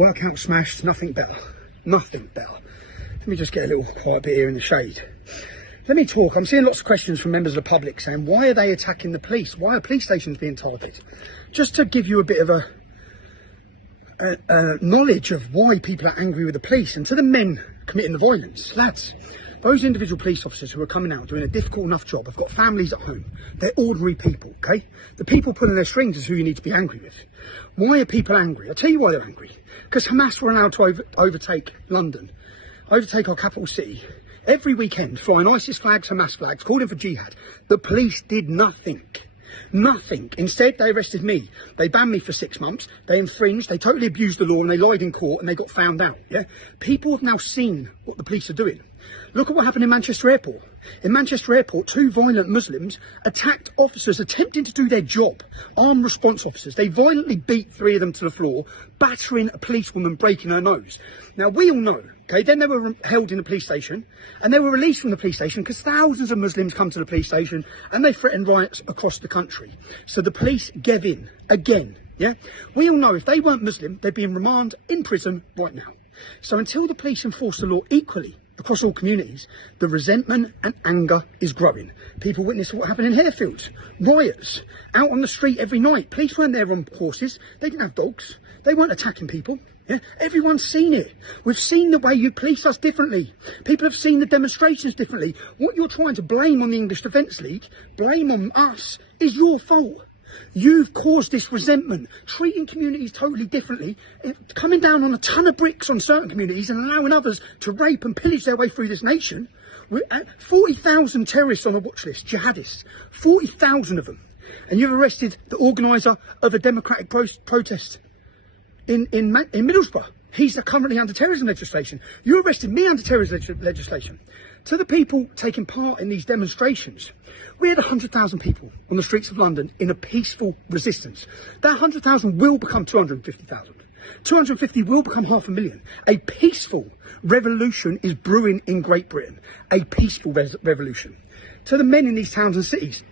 Workout smashed, nothing better. Nothing better. Let me just get a little quiet bit here in the shade. Let me talk. I'm seeing lots of questions from members of the public saying, why are they attacking the police? Why are police stations being targeted? Just to give you a bit of a knowledge of why people are angry with the police, and to the men committing the violence, lads, those individual police officers who are coming out doing a difficult enough job have got families at home. They're ordinary people, okay? The people pulling their strings is who you need to be angry with. Why are people angry? I'll tell you why they're angry. Because Hamas were allowed to overtake London, overtake our capital city, every weekend, flying ISIS flags, Hamas flags, calling for jihad. The police did nothing. Nothing. Instead, they arrested me. They banned me for 6 months. They infringed. They totally abused the law and they lied in court and they got found out. Yeah. People have now seen what the police are doing. Look at what happened in Manchester Airport. In Manchester Airport, 2 violent Muslims attacked officers attempting to do their job. Armed response officers. They violently beat 3 of them to the floor, battering a policewoman, breaking her nose. Now, we all know, okay, then they were held in the police station and they were released from the police station because thousands of Muslims come to the police station and they threatened riots across the country. So the police gave in again. Yeah, we all know if they weren't Muslim, they'd be in remand in prison right now. So until the police enforce the law equally across all communities, the resentment and anger is growing. People witness what happened in Harefields, riots, out on the street every night. Police weren't there on horses, they didn't have dogs, they weren't attacking people. Yeah? Everyone's seen it. We've seen the way you police us differently. People have seen the demonstrations differently. What you're trying to blame on the English Defence League, blame on us, is your fault. You've caused this resentment, treating communities totally differently, coming down on a ton of bricks on certain communities and allowing others to rape and pillage their way through this nation. 40,000 terrorists on a watch list, jihadists, 40,000 of them. And you've arrested the organiser of a democratic protest in Middlesbrough. He's currently under terrorism legislation. You arrested me under terrorism legislation. To the people taking part in these demonstrations, we had 100,000 people on the streets of London in a peaceful resistance. That 100,000 will become 250,000. 250 will become 500,000. A peaceful revolution is brewing in Great Britain. A peaceful revolution. To the men in these towns and cities,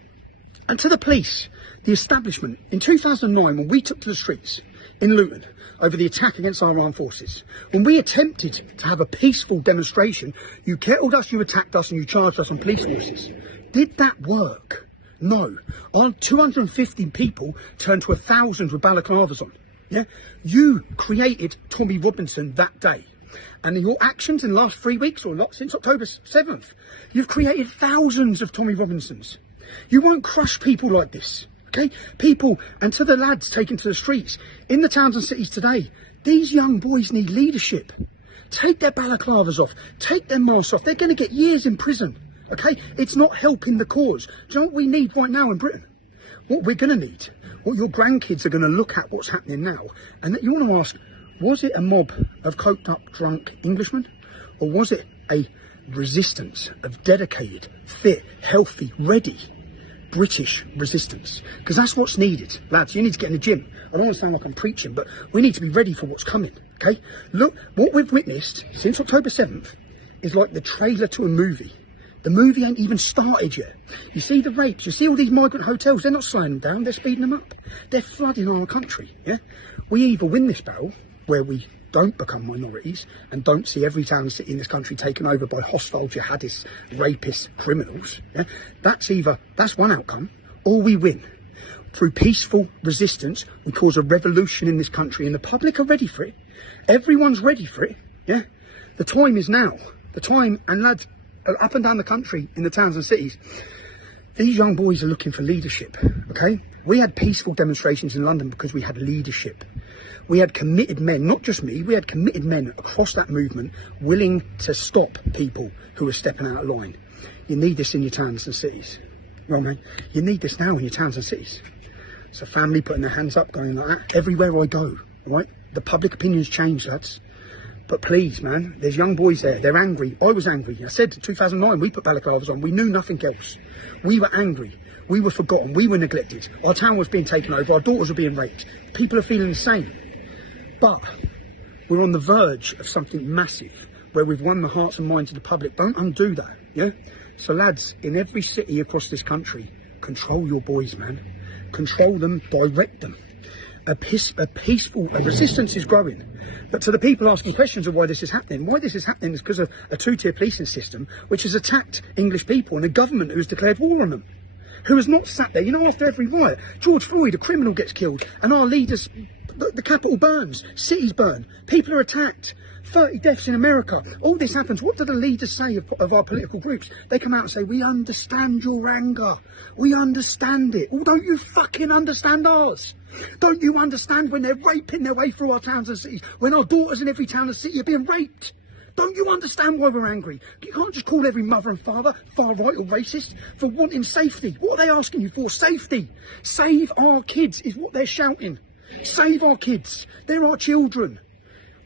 and to the police, the establishment, in 2009, when we took to the streets in Luton over the attack against our armed forces, when we attempted to have a peaceful demonstration, you kettled us, you attacked us, and you charged us on police forces. Did that work? No. Our 250 people turned to 1,000 with balaclavas on. Yeah? You created Tommy Robinson that day. And in your actions in the last 3 weeks, or since October 7th, you've created thousands of Tommy Robinsons. You won't crush people like this. Okay, people, and to the lads taken to the streets in the towns and cities today, these young boys need leadership. Take their balaclavas off, take their masks off. They're going to get years in prison. Okay, it's not helping the cause. Do you know what we need right now in Britain? What we're going to need, what your grandkids are going to look at what's happening now, and that you want to ask, was it a mob of coked up, drunk Englishmen, or was it a resistance of dedicated, fit, healthy, ready British resistance? Because that's what's needed. Lads, you need to get in the gym. I don't want to sound like I'm preaching, but we need to be ready for what's coming, okay? Look, what we've witnessed since October 7th is like the trailer to a movie. The movie ain't even started yet. You see the rapes, you see all these migrant hotels, they're not slowing them down, they're speeding them up. They're flooding our country, yeah? We either win this battle, where we don't become minorities and don't see every town and city in this country taken over by hostile jihadists, rapists, criminals. Yeah? That's one outcome. Or we win. Through peaceful resistance, we cause a revolution in this country and the public are ready for it. Everyone's ready for it. Yeah? The time is now. The time, and lads, up and down the country in the towns and cities, these young boys are looking for leadership. Okay? We had peaceful demonstrations in London because we had leadership. We had committed men, not just me, we had committed men across that movement willing to stop people who are stepping out of line. You need this in your towns and cities. Well, man, you need this now in your towns and cities. It's a family putting their hands up, going like that. Everywhere I go, right? The public opinion's changed, lads. But please, man, there's young boys there. They're angry. I was angry. I said in 2009, we put balaclavas on. We knew nothing else. We were angry. We were forgotten. We were neglected. Our town was being taken over. Our daughters were being raped. People are feeling the same. But we're on the verge of something massive where we've won the hearts and minds of the public. Don't undo that, yeah? So lads, in every city across this country, control your boys, man. Control them, direct them. A resistance is growing. But to the people asking questions of why this is happening is because of a two-tier policing system which has attacked English people and a government who has declared war on them, who has not sat there. You know, after every riot, George Floyd, a criminal, gets killed, and our leaders, the capital burns, cities burn, people are attacked, 30 deaths in America. All this happens. What do the leaders say of our political groups? They come out and say, we understand your anger. We understand it. Well, don't you fucking understand ours? Don't you understand when they're raping their way through our towns and cities, when our daughters in every town and city are being raped? Don't you understand why we're angry? You can't just call every mother and father far right or racist for wanting safety. What are they asking you for? Safety. Save our kids is what they're shouting. Save our kids. They're our children.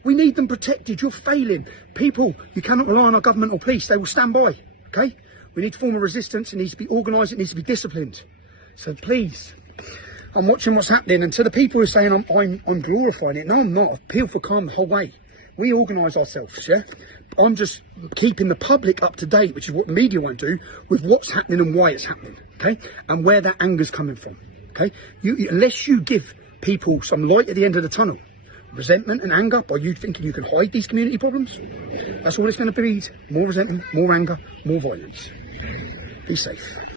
We need them protected. You're failing. People, you cannot rely on our government or police. They will stand by, okay? We need to form a resistance. It needs to be organised. It needs to be disciplined. So please, I'm watching what's happening. And to the people who are saying I'm glorifying it, no, I'm not. I've appealed for calm the whole way. We organise ourselves, yeah? I'm just keeping the public up to date, which is what the media won't do, with what's happening and why it's happening, okay? And where that anger's coming from, okay? Unless you give people some light at the end of the tunnel, resentment and anger by you thinking you can hide these community problems, that's all it's going to breed. More resentment, more anger, more violence. Be safe.